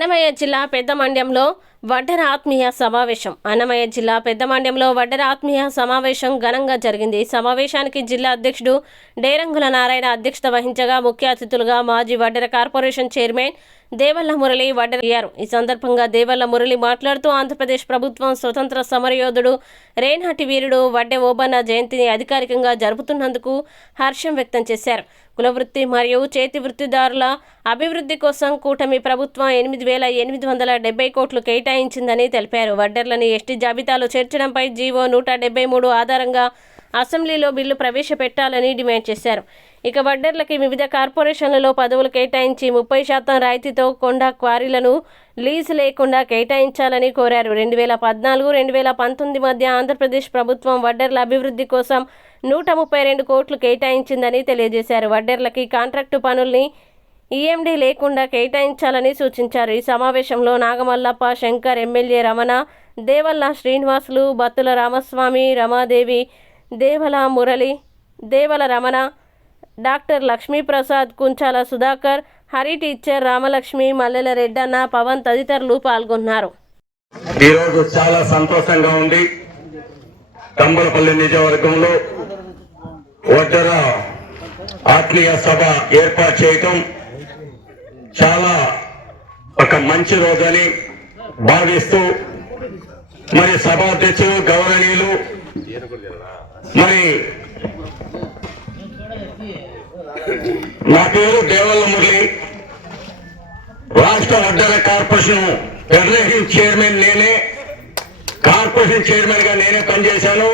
అన్నమయ్య జిల్లా పెద్దమండ్యంలో వడ్డర ఆత్మీయ సమావేశం. అన్నమయ్య జిల్లా పెద్దమండ్యంలో వడ్డర ఆత్మీయ సమావేశం ఘనంగా జరిగింది. ఈ సమావేశానికి జిల్లా అధ్యక్షుడు డేరంగుల నారాయణ అధ్యక్షత వహించగా ముఖ్య అతిథులుగా మాజీ వడ్డర కార్పొరేషన్ చైర్మన్ దేవల్ల మురళి వడ్డరయ్యారు ఈ సందర్భంగా దేవల్ల మురళి మాట్లాడుతూ ఆంధ్రప్రదేశ్ ప్రభుత్వం స్వతంత్ర సమరయోధుడు రేనాటి వీరుడు వడ్డె ఓబన్న జయంతిని అధికారికంగా జరుపుతున్నందుకు హర్షం వ్యక్తం చేశారు. కులవృత్తి మరియు చేతి వృత్తిదారుల అభివృద్ధి కోసం కూటమి ప్రభుత్వం ఎనిమిది వేల ఎనిమిది వందల డెబ్బై కోట్లు కేటాయించిందని తెలిపారు. వడ్డర్లని ఎస్టీ జాబితాలో చేర్చడంపై జీవో నూట డెబ్బై మూడు ఆధారంగా అసెంబ్లీలో బిల్లు ప్రవేశపెట్టాలని డిమాండ్ చేశారు. ఇక వడ్డర్లకి వివిధ కార్పొరేషన్లలో పదవులు కేటాయించి ముప్పై శాతం రాయితీతో కొండ క్వారీలను లీజు లేకుండా కేటాయించాలని కోరారు. రెండు వేల పద్నాలుగు రెండు వేల పంతొమ్మిది మధ్య ఆంధ్రప్రదేశ్ ప్రభుత్వం వడ్డర్ల అభివృద్ధి కోసం నూట ముప్పై రెండు కోట్లు కేటాయించిందని తెలియజేశారు. వడ్డర్లకి కాంట్రాక్టు పనుల్ని ఈఎండీ లేకుండా కేటాయించాలని సూచించారు. ఈ సమావేశంలో Nagamallappa Shankar MLA Ramana Devalla Srinivasulu Battula Ramaswamy Ramadevi Devala Murali Devala Ramana doctor Lakshmiprasad Kunchala Sudhakar Hari teacher Ramalakshmi Mallela Reddanna Pavan తదితరులు పాల్గొన్నారు. ఈరోజు చాలా సంతోషంగా ఉంది. తంబలపల్లి నియోజకవర్గంలో వడ్డర ఆత్మీయ సభ ఏర్పాటు చేయటం చాలా ఒక మంచి రోజని భావిస్తూ మరి సభాధ్యక్షులు గౌరవనీయులు మరి నా పేరు దేవల్ల మురళి. రాష్ట్ర వడ్డర కార్పొరేషన్ ఫెడరేషన్ చైర్మన్ నేనే. కార్పొరేషన్ చైర్మన్గా నేనే పనిచేశాను.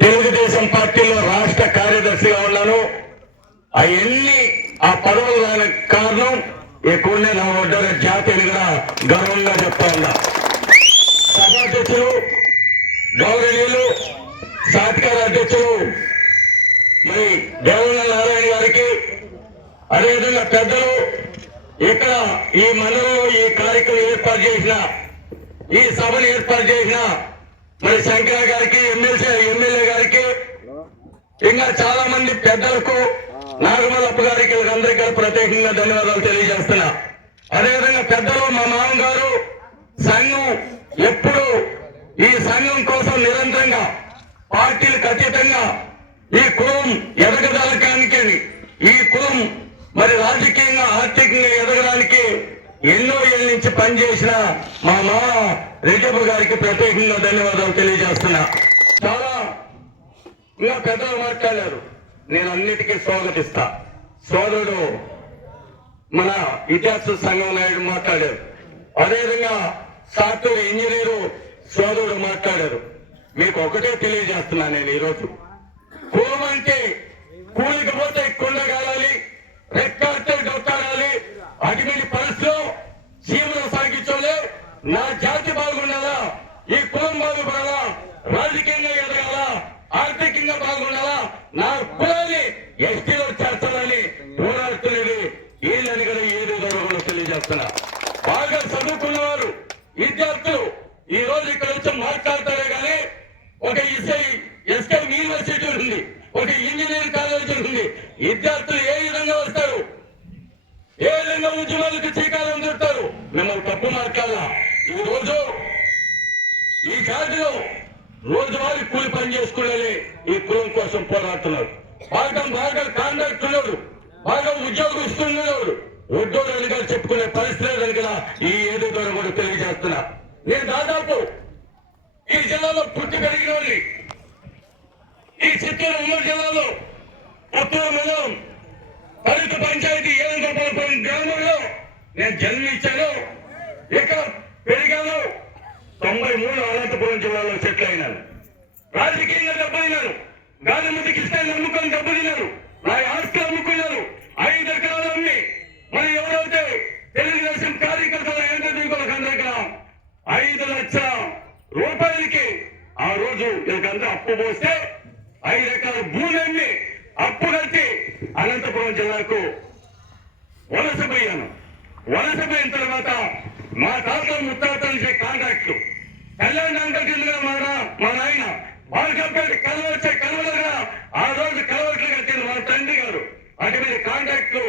తెలుగుదేశం పార్టీలో రాష్ట్ర కార్యదర్శిగా ఉన్నాను. అవన్నీ ఆ పదవులు రానికి కారణం ఎక్కువనే నా వడ్డర జాతిని కూడా గర్వంగా చెప్తా ఉన్నా. సభాధ్యక్షులు గౌరవీయులు సాధికార అధ్యక్షులు మరి దేవన్న నారాయణ గారికి అదేవిధంగా పెద్దలు ఇక్కడ ఈ మండలంలో ఈ కార్యక్రమం ఏర్పాటు చేసిన ఈ సభను ఏర్పాటు చేసిన మరి శంకర గారికి ఎమ్మెల్సీ ఎమ్మెల్యే గారికి ఇంకా చాలా మంది పెద్దలకు నాగమల్లప్ప గారికి అందరికీ ప్రత్యేకంగా ధన్యవాదాలు తెలియజేస్తున్నా. అదేవిధంగా పెద్దలు మా మామగారు సంఘం ఎప్పుడు ఈ సంఘం కోసం నిరంతరంగా పార్టీలకు అతీతంగా ఈ కులం ఎదగడానికి ఈ కులం మరి రాజకీయంగా ఆర్థికంగా ఎదగడానికి ఎన్నో ఏళ్ళ నుంచి పనిచేసిన మా మా రెడ్డప్ప గారికి ప్రత్యేకంగా ధన్యవాదాలు తెలియజేస్తున్నా. చాలా ఇంకా పెద్దలు మాట్లాడారు. నేను అన్నిటికీ స్వాగతిస్తా. సోదరుడు మన విద్యార్థి సంఘం నాయుడు మాట్లాడారు. అదేవిధంగా సాఫ్ట్వేర్ ఇంజనీరు సోదరుడు మాట్లాడారు. మీకు ఒకటే తెలియజేస్తున్నా నేను ఈరోజు. కులం అంటే కూలికి పోతే కుండ కాలాలి రెక్కాడితే డొక్కాడాలి అటువంటి పరిస్థితిలో జీవనం సాగించోలే నా జాతి బాగుండాలా? ఈ కులం బాగుపడాలా? రాజకీయంగా ఎదగాల? ఆర్థికంగా బాగుండాలా నా కులం ఎస్టీలో చేర్చాలని పోరాడుతున్నది వీళ్ళని కూడా ఏది జరగకుండా తెలియజేస్తున్నా బాగా చదువుకున్నవారు విద్యార్థులు ఈ రోజు ఇక్కడ వచ్చి మాట్లాడతారే కానీ ఒక ఇసై ఎస్కే యూనివర్సిటీ ఉంది ఒక ఇంజనీరింగ్ కాలేజీ ఉంది విద్యార్థులు ఏ విధంగా వస్తారు ఏ విధంగా ఉద్యమాలకు శ్రీకారం చుడతారు మిమ్మల్ని తప్పు మాట్లాడాలా ఈ రోజు ఈ జాతిలో రోజువారీ కూలి పని చేసుకునే ఈ కులం కోసం పోరాడుతున్నారు. బాగా బాగా కాంట్రాక్ట్ బాగా ఉద్యోగం ఇస్తున్నారు ఉద్యోగం వెనకాల చెప్పుకునే పరిస్థితి వెనకాల ఈ ఏదో ద్వారా కూడా తెలియజేస్తున్నా. నేను దాదాపు ఈ జిల్లాలో పుట్టి పెరిగిన వాడిని. ఈ చిత్తూరు ఉమ్మడి జిల్లాలో పుత్తూరు మండలం పరిత పంచాయతీ ఏలంగోపాలపురం గ్రామంలో నేను జన్మించాను. ఇక్కడ పెరిగాను. తొంభై మూడు అనంతపురం జిల్లాలో సెటిల్ అయినాను. రాజకీయంగా దెబ్బతిన్నాను గాలి ముందుకి అమ్ముకొని నమ్ముకొని దెబ్బతిన్నాను నా ఆస్తి అమ్ముకున్నాను ఐదు ఎకరాలు అమ్మి. మరి ఎవరైతే తెలుగుదేశం కార్యకర్తలు ఏంటో అందరికీ ఐదు లక్షల రూపాయలకి ఆ రోజు వీళ్ళకంతా అప్పు పోస్తే ఐదు ఎకరాల భూమి అమ్మి అప్పు కట్టి అనంతపురం జిల్లాకు వలసపోయాను వలసపోయిన తర్వాత మా తాత ముత్తాత నుంచి కాంట్రాక్ట్ కళ్యాణ మా నా- మా నాయన బాలకంపేట కలవ వచ్చే కలవలుగా ఆ రోజు కలవట్లు కట్టింది మా తండ్రి గారు. అటువంటి కాంట్రాక్ట్లు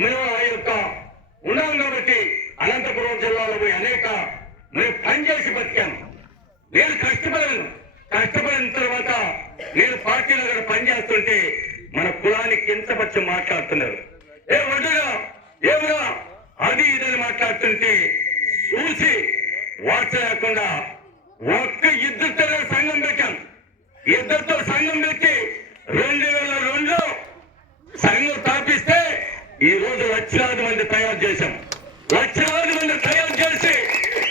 మేము ఆ యొక్క ఉన్నాం కాబట్టి అనంతపురం జిల్లాలో పోయి అనేక మేము పనిచేసి బతికాను నేను కష్టపడాను కష్టపడిన తర్వాత నేను పార్టీలో కూడా పనిచేస్తుంటే మన కులాన్ని కించపరిచి మాట్లాడుతున్నారు. ఏ వడ్డుగా ఏమరా అది ఇదని మాట్లాడుతుంటే చూసి వార్త లేకుండా ఒక్క ఇద్దరితో సంఘం పెట్టాం ఇద్దరితో సంఘం పెట్టి రెండు వేల రెండులో సంఘం స్థాపిస్తే ఈ రోజు లక్షలాది మంది తయారు చేశాం. లక్షలాది మంది తయారు చేసి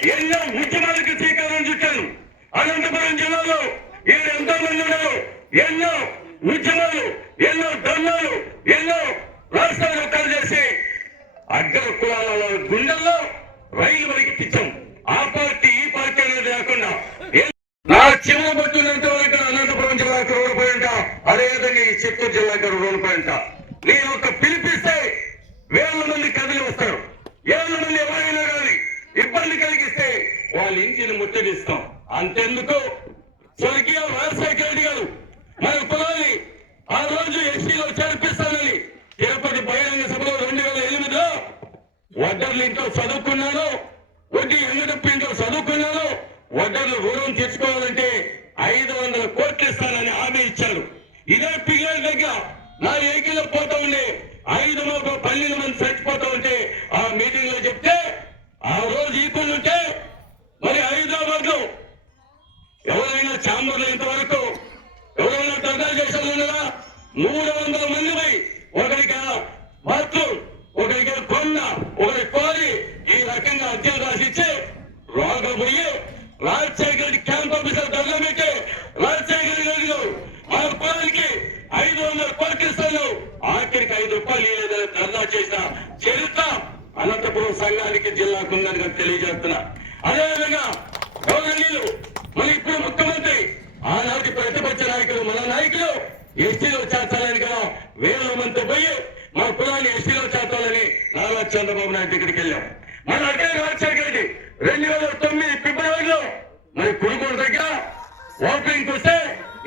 ఎన్నో ఉద్యమాలకు శ్రీకారం చుట్టాను. అనంతపురం జిల్లాలో ఈయన ఎంతో మంది ఉన్నారు? ఎన్నో ఉద్యమాలు ఎన్నో ధర్నాలు ఎన్నో రాష్ట్రాలు చేసి అగ్ర కులాల గుండెల్లో రైలు వరికిచ్చాం ఆ పార్టీ ఈ పార్టీ అనేది లేకుండా ఏ- నా చిన్న పట్టునంత వరకు అనంతపురం జిల్లాకు అదేవిధంగా ఈ చిత్తూరు జిల్లాకు రోడ్డుపోయింట నేను ఒక పిలిపిస్తే వేల మంది కదిలి వస్తారు. ఏళ్ళ మంది ఎవరైనా కానీ ఇబ్బంది కలిగిస్తే వాళ్ళ ఇంటిని ముట్టడిస్తాం. అంతెందుకు? స్వర్గీయ రాజశేఖర రెడ్డి గారు మన కులాన్ని ఆ రోజు ఎస్టీలో చేర్పిస్తానని తిరుపతి బహిరంగ సభలో రెండు వేల ఎనిమిదిలో వడ్డర్లు ఇంట్లో చదువుకున్నాను వడ్డీ ఎంగడప్ప ఇంట్లో చదువుకున్నాను వడ్డర్లు రుణం తీర్చుకోవాలంటే ఐదు వందల కోట్లు ఇస్తానని హామీ ఇచ్చారు. ఇదే పిల్లల దగ్గర నా ఏకీలో పోతా ఉండే ఐదు వందల పన్నెండు మంది చచ్చిపోతా ఉంటే ఆ మీటింగ్లో చెప్తే ఆ రోజు ఈకులు ఉంటే మరి హైదరాబాద్లో ఎవరైనా ఛాంబర్లో ఇంతవరకు ఎవరైనా ధర్నా చేసే ఉన్నారా? మూడు వందల మంది పోయి ఒకరికి బాత్రూమ్ ఒకరికి కొండ ఒకరి కోరి ఈ రకంగా అద్దెలు రాసిచ్చి రోగం పోయి రాజశేఖర క్యాంప్ ఆఫీసర్ దండం పెట్టి రాజశేఖర్ గారు మన పొలానికి ఐదు వందల కోట్లు ఇస్తాను ఆఖరికి ఐదు రూపాయలు లేదని ధర్నా చేసిన చరిత్ర అనంతపురం సంఘానికి జిల్లాకు ఉందని తెలియజేస్తున్నా. అదేవిధంగా గౌరవనీయులు మన ఇప్పుడు ముఖ్యమంత్రి ఆనాటి ప్రతిపక్ష నాయకులు మన నాయకులు ఎస్టీలో చేర్చాలని కదా వేల మంది పోయి మా కులాన్ని ఎస్టీలో చేర్చాలని నారా చంద్రబాబు నాయుడు దగ్గరికి వెళ్ళాం. మన అదే రాజశేఖర్ రెడ్డి రెండు వేల మరి కురుగూరు దగ్గర ఓపెనింగ్ వస్తే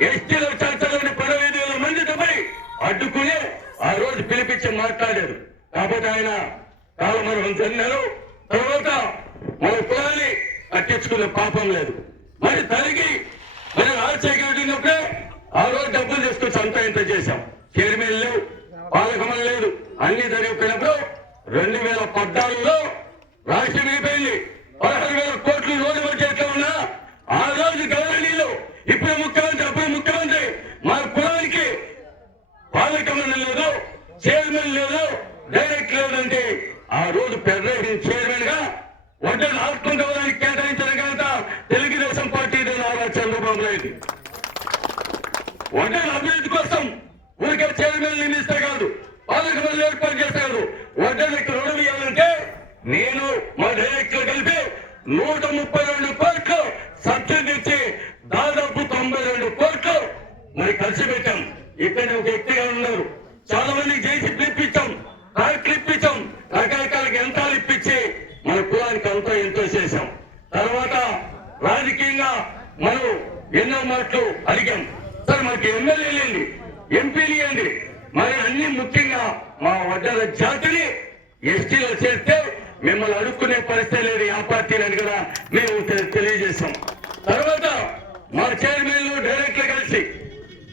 ఎస్టీలో చేర్చాలని పదహైదు వేల మంది పోయి అడ్డుకుని ఆ రోజు పిలిపించి మాట్లాడారు. కాబట్టి ఆయన కాలమరణం చెందారు తర్వాత మన కులాన్ని కట్టించుకునే పాపం లేదు. మరి తరిగి మరి రాజశేఖర రెడ్డి ఉన్నప్పుడే ఆ రోజు డబ్బులు తీసుకొచ్చి అంత ఇంత చేశాం చైర్మన్ లేవు పాలకమని లేదు అన్ని జరిగిపోయినప్పుడు రెండు వేల పద్నాలుగులో రాష్ట్రం అయిపోయింది పదహారు వేల కోట్లు రోజు బడ్జెట్ ఉన్నా ఆ రోజు గవర్నీలు ఇప్పుడు ముఖ్యమంత్రి అప్పుడు ముఖ్యమంత్రి మా కులానికి పాలకమని లేదు చైర్మన్ లేదు డైరెక్ట్ లేదంటే ఆ రోజు పెద్ద చైర్మన్గా వడ్డను ఆత్మగౌరవానికి కేటాయించిన ఘనత తెలుగుదేశం పార్టీ నారా చంద్రబాబు నాయుడు. వడ్డల అభివృద్ధి కోసం ఊరికే చైర్మన్ నియమిస్తే కాదు పాలక మండలి ఏర్పాటు చేస్తారు వడ్డలకి రుణం ఇవ్వాలంటే నేను మా డైరెక్టర్ కలిపి నూట ముప్పై రెండు కోట్లు సబ్సిడీ ఇచ్చి దాదాపు తొంభై రెండు కోట్లు మరి ఖర్చు పెట్టాం. ఇక్కడ ఒక వ్యక్తిగా ఉన్నారు. చాలా మంది చేసి ఇప్పించాం ట్రాక్టర్ ఇప్పించాం రకరకాల యంత్రాలు ఇప్పించి మన కులానికి అంతా ఎంతో చేశాం తర్వాత రాజకీయంగా మనం ఎన్నో మాటలు అడిగాం సార్ మాకు ఎమ్మెల్యేలు ఇవ్వండి ఎంపీలు అండి మరి అన్ని ముఖ్యంగా మా వడ్డల జాతిని ఎస్టీలో చేస్తే మిమ్మల్ని అడుక్కునే పరిస్థితి లేదు ఆ పార్టీని కూడా మేము తెలియజేశాం. తర్వాత మా చైర్మన్లు డైరెక్టర్ కలిసి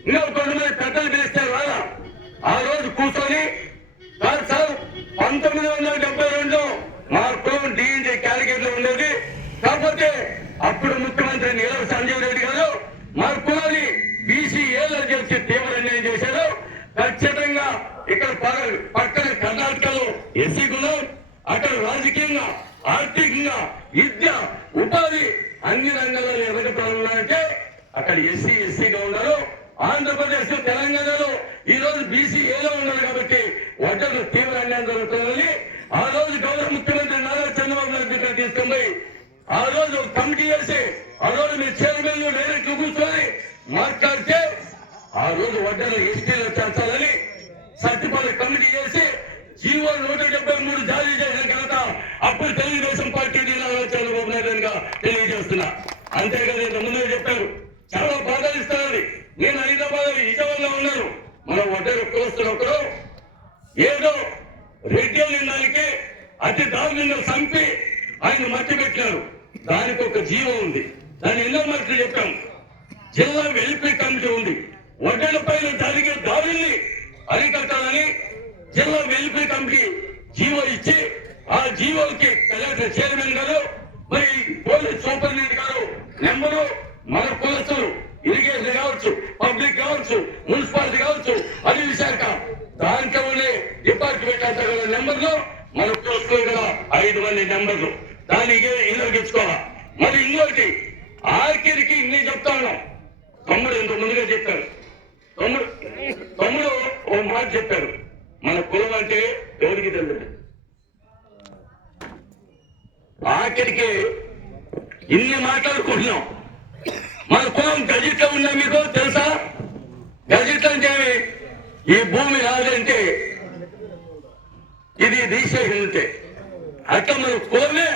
ఇంకా కొంతమంది పెద్దలు పిలిస్తే వాళ్ళ ఆ రోజు కూర్చొని సార్ పంతొమ్మిది వందల డెబ్బై రెండు మా కులం డిఎన్జే క్యాలికేట్లో ఉండేది. కాకపోతే అప్పుడు ముఖ్యమంత్రి నీలవ సంజీవ్ రెడ్డి గారు మా కులాన్ని బీసీ ఏళ్ళ చేసి తీవ్ర అన్యాయం చేశారు ఖచ్చితంగా ఇక్కడ ప- పక్కన కర్ణాటకలో ఎస్సీ కులం అక్కడ రాజకీయంగా ఆర్థికంగా విద్య ఉపాధి అన్ని రంగాల్లో ఎదగటాలంటే అక్కడ ఎస్సీ ఎస్సీగా ఉన్నారు ఆంధ్రప్రదేశ్ తెలంగాణలో ఈ రోజు బీసీ ఏలో ఉన్నారు కాబట్టి వడ్డలు తీవ్ర అన్యాయం జరుగుతుందని ఆ రోజు గౌరవ ముఖ్యమంత్రి నారా చంద్రబాబు నాయుడు దగ్గర ఆ రోజు ఒక కమిటీ వేసి ఆ రోజు మీ చైర్మన్ డైరెక్ట్ కూర్చొని మాట్లాడితే ఆ రోజు వడ్డలు ఎస్టీలో చేర్చాలని సత్యపాల కమిటీ చేసి జీవో నూట డెబ్బై మూడు జారీ చేసిన ఘనత అప్పుడు తెలుగుదేశం పార్టీ నారా చంద్రబాబు నాయుడుగా తెలియజేస్తున్నా. అంతేకాదు ఇంత ముందే చెప్పారు చాలా బాధలు ఇస్తారని నేను హైదరాబాద్ విజయవాడలో ఉన్నాను మన వడ్డలు కులస్తులు ఒకరు ఏదో రెడ్డి నిందానికి అతి దారుణంగా చంపి ఆయన మట్టి పెట్టారు దానికి ఒక జీవం ఉంది దాన్ని ఎన్నో మాటలు చెప్పాం జిల్లా వెలిపి కమిటీ ఉంది. వడ్డల పైన జరిగే దాడిని అరికట్టాలని జిల్లా వెలిపి కమిటీ జీవో ఇచ్చి ఆ జీవోకి కలెక్టర్ చైర్మన్ గారు మరి పోలీస్ సూపరింటెండెంట్ గారు నెంబరు మన కులస్తులు ఇరిగేషన్ కావచ్చు పబ్లిక్ కావచ్చు మున్సిపాలిటీ కావచ్చు అటవీ శాఖ దాంట్లో డిపార్ట్మెంట్ అంతా గల నెంబర్లు మన కులస్తులు గల ఐదు మంది నెంబర్లు దానికి వినియోగించుకోవాలి మరి ఇంకోటి ఆఖరికి ఇన్ని చెప్తా ఉన్నాం. తమ్ముడు ఇంత ముందుగా చెప్పారు తమ్ముడు తమ్ముడు ఓ మాట చెప్పారు మన కులం అంటే ఎవరికి తెలియదు. ఆఖరికి ఇన్ని మాట్లాడుకుంటున్నాం. మన కులం గజిట్లో ఉన్నా మీకు తెలుసా? గజిట్ అంటే ఈ భూమి రాదంటే ఇది రీసేషన్ ఉంటే అట్లా మన కులమే